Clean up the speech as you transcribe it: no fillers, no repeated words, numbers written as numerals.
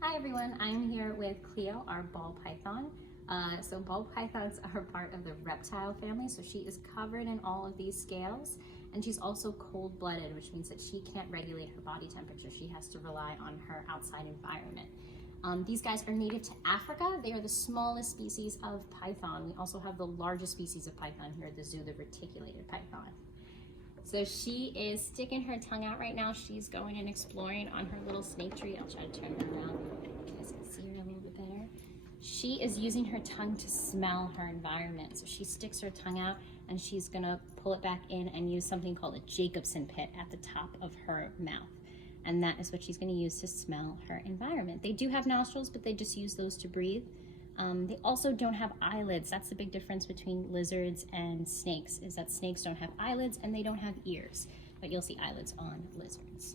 Hi everyone, I'm here with Cleo, our ball python. So ball pythons are part of the reptile family, so she is covered in all of these scales, and she's also cold-blooded, which means that she can't regulate her body temperature. She has to rely on her outside environment. These guys are native to Africa. They are the smallest species of python. We also have the largest species of python here at the zoo, the reticulated python. So she is sticking her tongue out right now. She's going and exploring on her little snake tree. I'll try to turn her around. You guys can see her a little bit better. She is using her tongue to smell her environment. So she sticks her tongue out and she's gonna pull it back in and use something called a Jacobson pit at the top of her mouth. And that is what she's gonna use to smell her environment. They do have nostrils, but they just use those to breathe. They also don't have eyelids. That's the big difference between lizards and snakes, is that snakes don't have eyelids and they don't have ears, but you'll see eyelids on lizards.